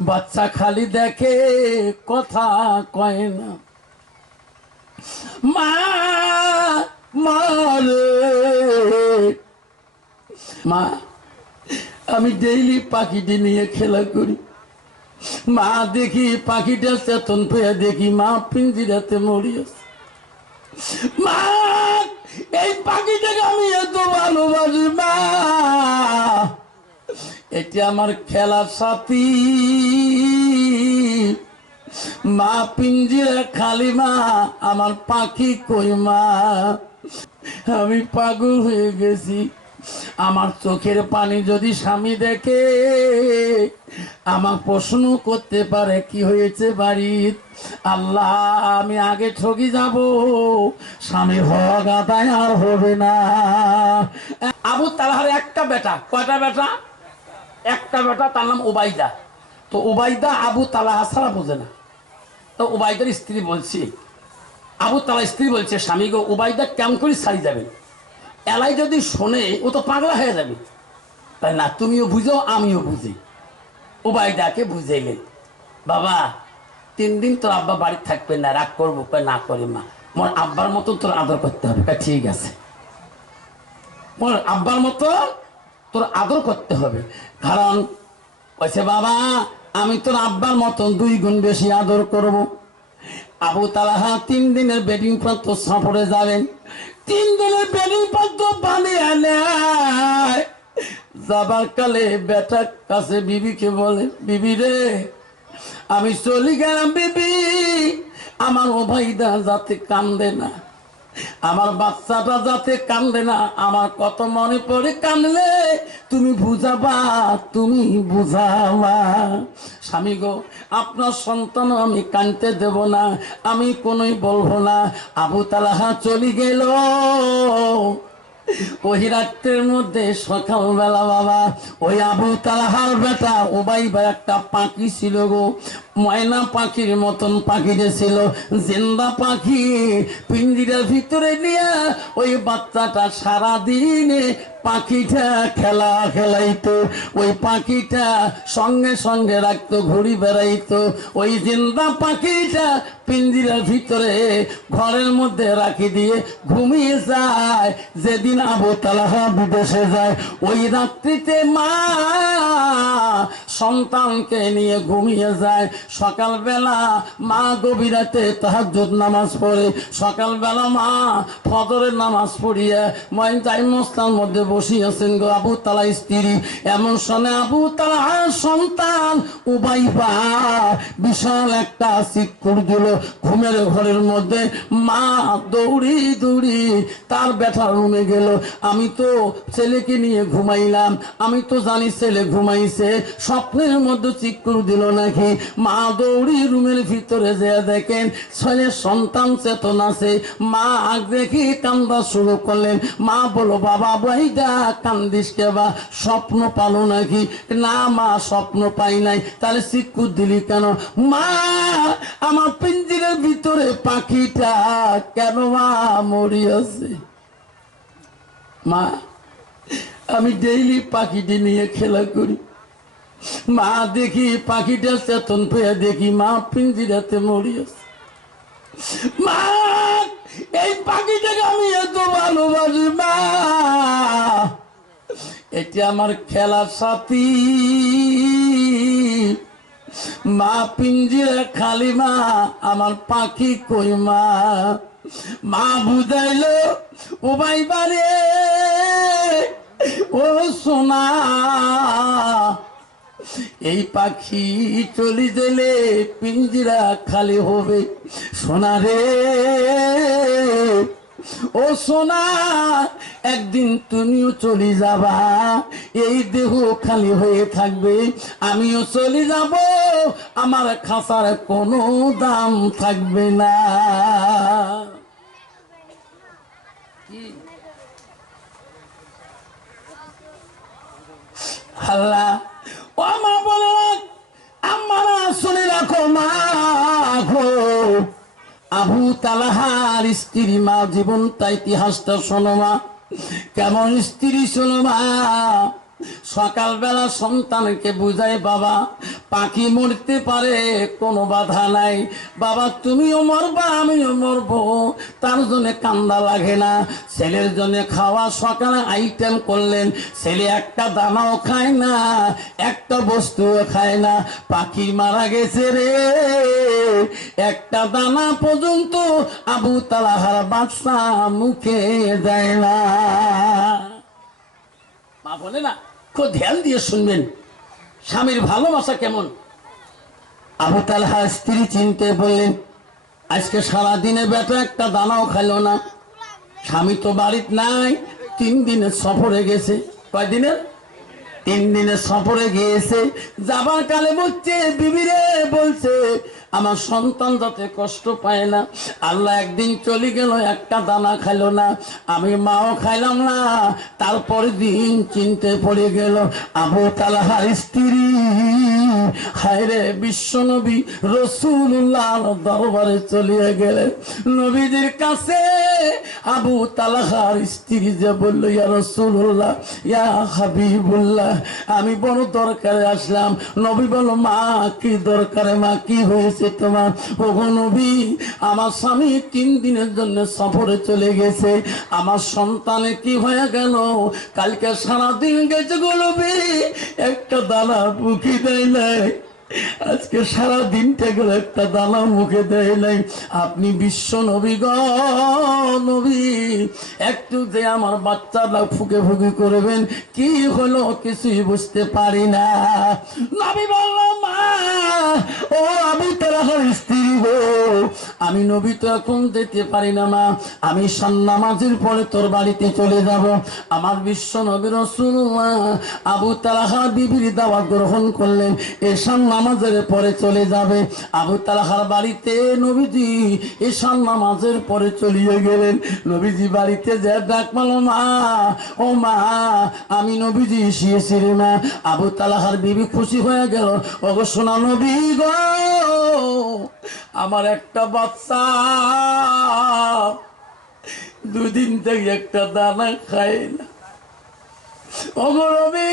বাচ্চা খালি দেখে কথা কয় না। মা মারে মা, আমি ডেইলি পাখিটি নিয়ে খেলা করি। মা দেখি পাখিটা চেতন পেয়ে দেখি মা পিঞ্জিরাতে মরিয়াছে মা, এই পাখিটাকে আমি এত ভালোবাসি, মা। এটি আমার খেলার সাথী। মা পিঞ্জিরা খালি মা, আমার পাখি কই মা? আমি পাগল হয়ে গেছি। আমার চোখের পানি যদি স্বামী দেখে আমার প্রশ্ন করতে পারে, কি হয়েছে বাড়ির আল্লাহ, আমি আগে ঠকি যাব। স্বামী হওয়া গাদায় আর হবে না। আবু তালাহার একটা বেটা, কয়টা বেটা? একটা বেটা তার নাম ওবাইদা তো ওবাইদা আবু তালাহা ছাড়া বোঝে না। তো ওবাইদার স্ত্রী বলছি, আবু তালা স্ত্রী বলছে, স্বামী গো ওবাইদা কেমন করে ছাড়ি যাবে? এলাই যদি শোনে, ও তো পাগলা হয়ে যাবে। তাই না, তুমিও বুঝো, আমিও বুঝি। ওবাইদাকে বুঝাইলেন বাবা, তিন দিন তোর আব্বা বাড়ি থাকবে না, রাগ করব না করে মা। মোর আব্বার মতো তোর আদর করতে হবে। ঠিক আছে। মোর আব্বার মতো তোর আদর করতে হবে। কারণ কইছে, বাবা, আমি তোর আব্বার মতন দুই গুণ বেশি আদর করব। আবু তালাহা তিন দিনের বেডিং পত্র সফরে যাবেন। তিন দিনের বেডিং পত্র বানিয়ে নেয় যাবার কালে বেটার কাছে বিবিকে বলে, বিবি রে, আমি চলি গেলাম, বিবি। আমার ও ভাইদা যাতে কান্দে না। আমার বাচ্চাটা যাতে কান্দে না, আমার কত মনে পড়ে কান্দলে তুমি বুঝাবা তুমি বুঝাবা। স্বামী গো, আপনার সন্তান আমি কানতে দেব না, আমি কোনোই বলব না। আবু তালাহা চলি গেল। ওই রাত্রের মধ্যে সকালবেলা বাবা, ওই আবু তালাহার বেটা ওবাই বা একটা পাখি ছিল গো। ময়না পাখির মতন পাখি যে ছিল, জিন্দা পাখি। পিঞ্জিরার ভিতরে নিয়ে ওই বাচ্চাটা সারা দিনে পাখিটা খেলা খেলাইতো, ওই পাখিটা সঙ্গে সঙ্গে রাখতো ঘুরি বেড়াইতো। ওই জিন্দা পাখিটা পিঞ্জিরার ভিতরে ঘরের মধ্যে রাখি দিয়ে ঘুমিয়ে যায়। যেদিন আবু তালাহা বিদেশে যায়, ওই রাত্রিতে মা সন্তানকে নিয়ে ঘুমিয়ে যায়। সকালবেলা মা গভীরাতে তাহাজ্জুদ নামাজ পড়ে। সকালবেলা মা ফজরের নামাজ পড়িয়া ময়ন টাইমস্তার মধ্যে বসিয়েছেন গো আবু তালা স্ত্রী। এমন শোনে আবু তালা সন্তান উবাইবা বিশাল একটা চিকুর দিল। ঘুমের ঘরের মধ্যে মা দৌড়ি দৌড়ি তার ব্যথা রুমে গেল। আমি তো ছেলেকে নিয়ে ঘুমাইলাম। আমি তো জানি ছেলে ঘুমাইছে। স্বপ্নের মধ্যে চিকুর দিল নাকি? মা দৌড়ি রুমের ভিতরে যে দেখেন ছেলে সন্তান চেতন আছে। মা আগ দেখি কান্দা শুরু করলেন। মা বলো বাবা বইদা কান্দিস কেবা স্বপ্ন পালো নাকি? না মা, স্বপ্ন পাই নাই। তাহলে চিকুর দিলি কেন? মা, আমার পিঞ্জিরের ভিতরে পাখিটা কেন মা মরিয়াছে মা, আমি ডেইলি পাখিটি নিয়ে খেলা করি। মা দেখি পাখিটা চেতন পেয়ে দেখি মা পিঞ্জিরাতে মরিয়াছে মা, এই পাখিটাকে আমি এত ভালোবাসি, মা। এটি আমার খেলার সাথী। মা পিঞ্জিরা খালি, মা, আমার পাখি কই, মা? মা বুঝাইলো, ও ভাই বারে, ও সোনা। এই পাখি চলি দিলে পিঞ্জিরা খালি হবে। সোনা রে, ও সোনা, একদিন তুমিও চলে যাবা। এই দেহ খালি হয়ে থাকবে, আমিও চলে যাব। আমার খাসার কোনো দাম থাকবে না। আল্লাহ ও মা বলে আমারা শুনে রাখো মা আবু তালাহার স্ত্রী মা, জীবনটা ইতিহাসটা শোনো মা। কেমন স্ত্রী শোনো মা। সকালবেলা সন্তানকে বুঝাই, বাবা, পাখি মরতে পারে, কোনো বাধা নাই। বাবা, তুমিও মরবা, আমিও মরবো। তার জন্য কান্দা লাগে না। ছেলের জন্য খাওয়া সকালে আইটেম করলেন। ছেলে একটা দানাও খায় না, একটা বস্তুও খায় না। পাখি মারা গেছে রে। একটা দানা পর্যন্ত আবু তালাহার বাচ্চা মুখে দেয় না। মা বলে, না খুব ধ্যান দিয়ে শুনবেন। স্বামীর ভালোবাসা কেমন? আবু তালহা স্ত্রী চিনতে বললেন, আজকে সারা দিনে বেটা একটা দানাও খাইলো না। স্বামী তো বাড়িতে নাই, তিন দিনের সফরে গেছে। কয় দিনের? তিন দিনের সফরে গিয়েছে। যাবার কালে বলছে, বিবিরে বলছে আমার সন্তান যাতে কষ্ট পায় না, আল্লাহ একদিন চলে গেল, একটা দানা খাইলো না, আমি মাও খাইলাম না তারপরে দিন চিনতে পড়ে গেল, আবু তালাহার স্ত্রী, হায়রে বিশ্ব নবী রসুল্লাহ দরবারে চলিয়ে গেলেন নবীজির কাছে আবু তালাহার স্ত্রী যে বলল, ইয়া রসুল্লাহ ইয়া হাবিবুল্লাহ, আমি বড় দরকারে আসলাম। নবী বলো মা, কি দরকারে, মা, কি হয়েছে? তোমার ওগো আমার স্বামী তিন দিনের জন্য সফরে চলে গেছে। আমার সন্তানে কি হয়ে গেল? কালকে সারাদিন গেছে গোলবে একটা দানা পুকি দেয় আজকে সারা দিনটা গেল একটা দানা মুখে দেয় নাই। আপনি বিশ্ব নবী নবী। একটু যে আমার বাচ্চারা ফুকে ফুকে করবেন, কি হলো কিছুই বুঝতে পারি না। নবী বলল, মা, ও, আমি তোরা স্ত্রী গো। আমি নবী তো এখন যেতে পারি না, মা। আমি সান্নামাজের পরে তোর বাড়িতে চলে যাব। আমার বিশ্ব নবীর আবু তালাহা বিবির দাওয়া গ্রহণ করলেন। এসান নামাজের পরে চলে যাবে। আবু তালাহার বাড়িতে নবীজি এসান নামাজের পরে চলিয়ে গেলেন। নবীজি বাড়িতে যে ডাক মালো মা, ও মা, আমি নবীজি এসিয়েছি রে মা আবু তালাহার বিবি খুশি হয়ে গেল, ওগো সোনা নবী গো, আমার একটা বাচ্চা। দুদিন থেকে একটা দানা খায় না। অগরবি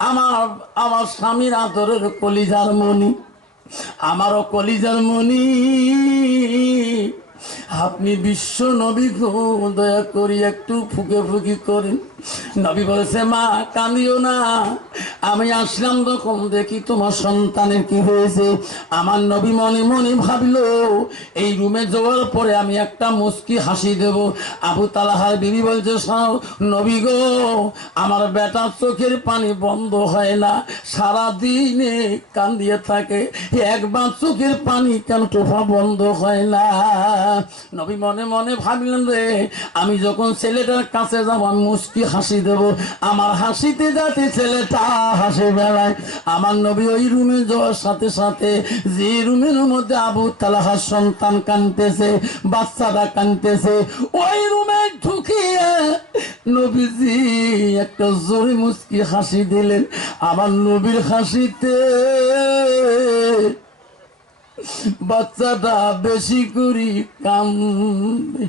আমার আমার স্বামীর আদরের কলিজার মনি আমারও কলিজার মনি আপনি বিশ্ব নবী গো, দয়া করি একটু ফুকে ফুকি করেন। নবী বলেছে মা কাঁদিও না। আমি আসলাম তখন দেখি তোমার সন্তানের কি হয়েছে। আমার নবী মনে মনে ভাবলো এই রুমে যাওয়ার পরে আমি একটা মুস্কি হাসি দেব। আবু তালাহার বিবি বলছে "শাও, নবী গো আমার বেটার চোখের পানি বন্ধ হয় না। সারা দিনে কান্দিয়ে থাকে। একবার চোখের পানি কেন টোফা বন্ধ হয় না? নবী মনে মনে ভাবলেন রে, আমি যখন ছেলেটার কাছে যাব, আমি মুস্কি হাসি দেব। আমার হাসিতে যাতে ছেলেটা হাসে বেড়ায়। আমার নবী ওই রুমে যাওয়ার সাথে সাথে যে রুমের মধ্যে আবু তালাহার সন্তান কানতেছে বাচ্চারা কানতেছে ওই রুমে ঢুকিয়ে নবীজি একটা জোরে মুস্কি হাসি দিলেন। আমার নবীর হাসিতে বাচ্চাটা বেশি করি কান্দে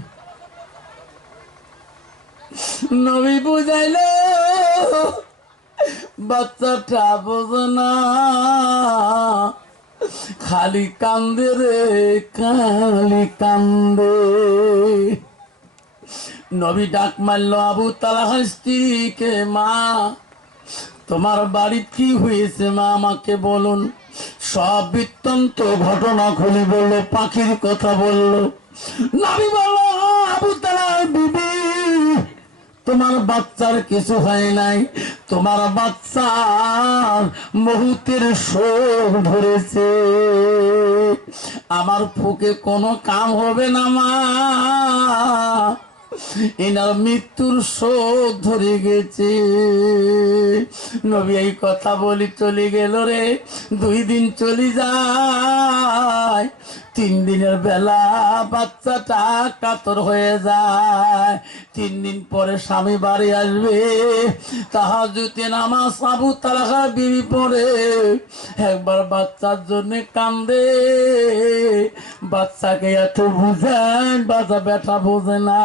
নবী বুঝাইল, বাচ্চাটা বোঝে না। খালি কান্দে রে, খালি কান্দে। নবী ডাক মারল, আবু তালাহার স্ত্রীকে মা, তোমার বাড়ি কি হয়েছে মা? আমাকে বলুন। সব বৃত্তান্ত ঘটনা খুলে বলল, পাখির কথা বলল। নাবি বলল, আবু তালার বিবি, তোমার বাচ্চার কিছু হয় নাই। তোমার বাচ্চার মুহূর্তের শোক ধরেছে। আমার ফুকে কোনো কাম হবে না মা। এনার মৃত্যুর শোধ ধরে গেছে। নবী এই কথা বলি চলে গেল রে, দুই দিন চলে যায়। তিন দিনের বেলা বাচ্চাটা কাতর হয়ে যায়। তিন দিন পরে স্বামী বাড়ি আসবে। তাহাজুতে নামাজ আবু তালাহা বিড়ি পরে একবার বাচ্চার জন্য কান্দে। বাচ্চাকে এত বুঝেন, বাচ্চা ব্যথা বোঝে না।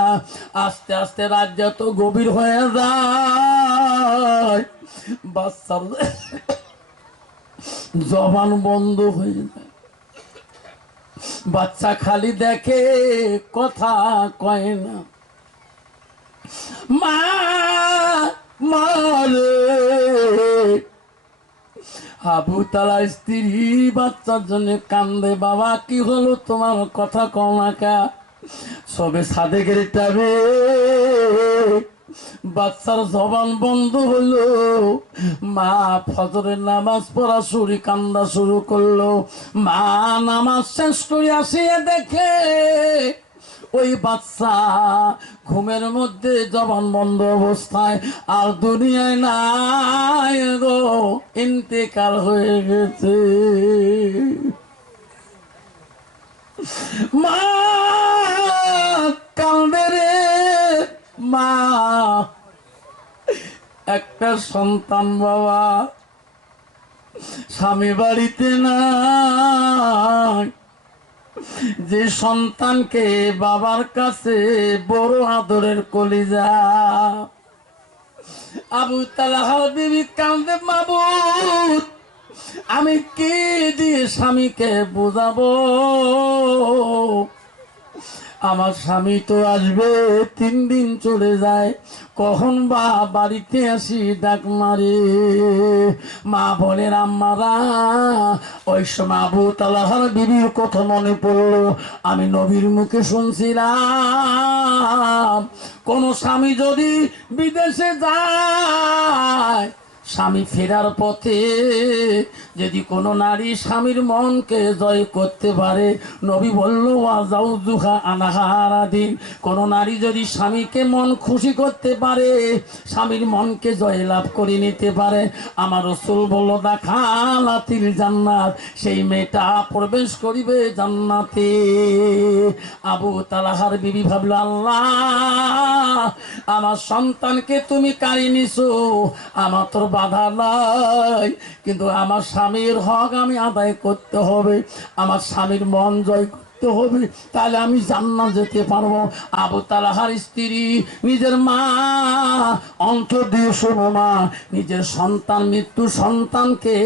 আস্তে আস্তে রাত যত গভীর হয়ে যায়, বাচ্চার জবান বন্ধ হয়ে যায়। বাচ্চা খালি দেখে কথা কয় না। মা মারে আবু তালা স্ত্রী বাচ্চার জন্য কান্দে, বাবা, কি হলো? তোমার কথা কও না কা। সবে সাদেকের টাবে বাচ্চার জবান বন্ধ হলো। মা ফজরের নামাজ পড়া শুরু কান্দা শুরু করল। মা নামাজ শেষ করে আসিয়ে দেখে ওই বাচ্চা ঘুমের মধ্যে জবান বন্ধ অবস্থায় আর দুনিয়ায় নাই গো, ইন্তেকাল হয়ে গেছে। মা মা। একটা সন্তান বাবা স্বামী বাড়িতে নাই। যে সন্তানকে বাবার কাছে বড় আদরের কলিজা। আবু তালাহার বিবি কান্দে মাবুদ, আমি কি দিয়ে স্বামীকে বোঝাবো? আমার স্বামী তো আসবে, তিন দিন চলে যায়। কখন বা বাড়িতে আসি ডাক মারে। মা বলেন, আম্মারা, ওই সময় আবু তালাহার বিবির কথা মনে পড়ল। আমি নবীর মুখে শুনছিলাম, কোন স্বামী যদি বিদেশে যায় স্বামী ফেরার পথে যদি কোনো নারী স্বামীর মনকে জয় করতে পারে, নবী বলল যাও জুহা আনাহারা দিন। কোনো নারী যদি স্বামীকে মন খুশি করতে পারে, স্বামীর মনকে জয় লাভ করে নিতে পারে। আমার রসুল বলল দেখালাতিল জান্নাত, সেই মেয়েটা প্রবেশ করিবে জান্নাতে। আবু তালাহার বিবি ভাবল, আল্লাহ, আমার সন্তানকে তুমি কারি নিছো? আমার তোর বাধা নাই। কিন্তু আমার স্বামীর হক আমি আদায় করতে হবে। আমার স্বামীর মন জয় হবে, তাহলে আমি জান্নাত যেতে পারব। আবু তালাহার স্ত্রী, নিজের মা অন্তর দিয়ে শোনো মা, নিজের সন্তান, মৃত্যু সন্তানকে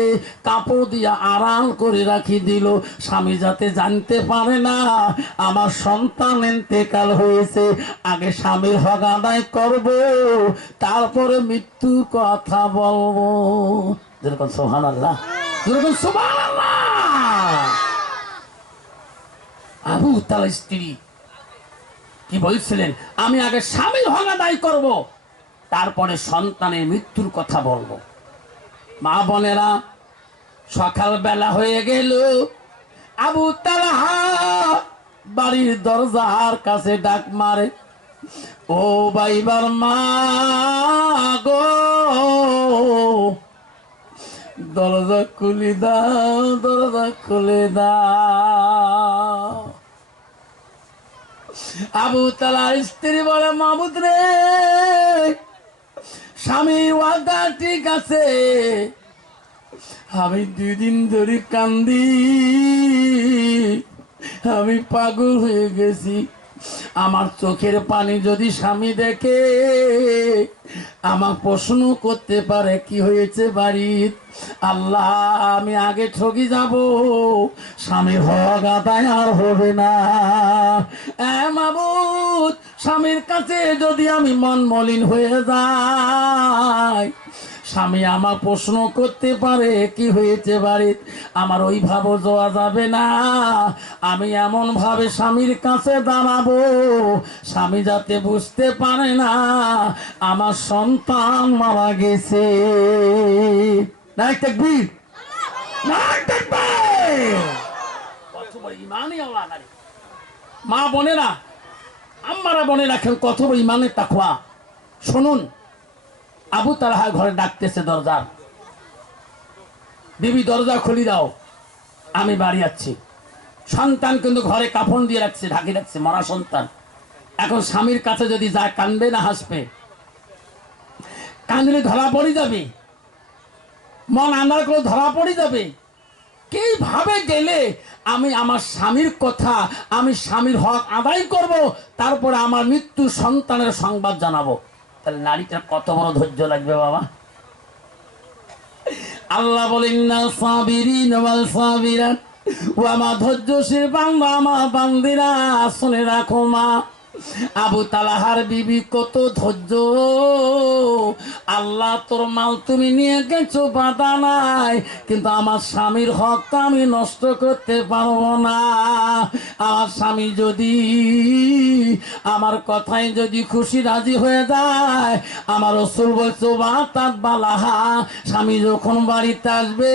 কাপড় দিয়ে আড়াল করে রাখি দিল। স্বামী যাতে জানতে পারে না, আমার সন্তান এতেকাল হয়েছে, আগে স্বামীর হক আদায় করব, তারপরে মৃত্যুর কথা বলব। যেরকম সোহান আল্লাহ যেরকম সোহান আল্লাহ আবু তালা স্ত্রী। কি বলছিলেন? আমি আগে স্বামীর হক আদায় করব, তারপরে সন্তানের মৃত্যুর কথা বলব। মা বোনেরা সকাল বেলা হয়ে গেল। আবু তালাহা বাড়ির দরজার কাছে ডাক মারে, ও বাইবার মা গো, দরজা খুলি দাও, দরজা খুলে দাও। আবু তালার স্ত্রী বলে মাবুদ রে, স্বামী ওয়াদা ঠিক আছে। আমি দুই দিন ধরে কান্দি, আমি পাগল হয়ে গেছি। আমার চোখের পানি যদি স্বামী দেখে আমার প্রশ্ন করতে পারে, কি হয়েছে বাড়ির আল্লাহ, আমি আগে ঠকি যাব, স্বামীর হক আদায় আর হবে না। স্বামীর কাছে যদি আমি মন মলিন হয়ে যাই স্বামী আমার প্রশ্ন করতে পারে, কি হয়েছে বাড়িতে? আমার ওই ভাবও যাওয়া যাবে না। আমি এমন ভাবে স্বামীর কাছে দাঁড়াবো, স্বামী যাতে বুঝতে পারে না, আমার সন্তান মারা গেছে। নাই দেখবি? নাই দেখবে? ইমানই। মা বোনেরা আম্মারা বনে রাখেন কত ইমানের তাকওয়া। শুনুন আবু তালাহা ঘরে ডাকতেছে দরজার বিবি, দরজা খুলি দাও। আমি বাড়ি যাচ্ছি। সন্তান কিন্তু ঘরে কাফন দিয়ে রাখছে, ঢাকি রাখছে, মরা সন্তান। এখন স্বামীর কাছে যদি যায়, কানবে না হাসবে? কান্দলে ধরা পড়ে যাবে। মন আন্দার করে ধরা পড়ে যাবে। কীভাবে গেলে আমি আমার স্বামীর কথা, আমি স্বামীর হক আদায় করব, তারপরে আমার মৃত্যু সন্তানের সংবাদ জানাব? তাহলে নারীটার কত বড় ধৈর্য লাগবে বাবা? আল্লাহ বলেন না সাবিরিন ওয়াল সাবিরাত ও আমার ধৈর্যশীল বান্দা আমার বান্দিরা, শুনে রাখো মা। আবু তালাহার বিবি, কত ধৈর্য। আল্লাহ, তোর মাল তুমি নিয়ে গেছো বাধা নাই, কিন্তু আমার স্বামীর হক আমি নষ্ট করতে পারব না। আমার স্বামী যদি আমার কথায় যদি খুশি রাজি হয়ে যায়, আমার রসুল বলছো বা তার বালাহা। স্বামী যখন বাড়িতে আসবে,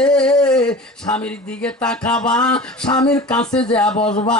স্বামীর দিকে তাকাবা, স্বামীর কাছে যা বসবা।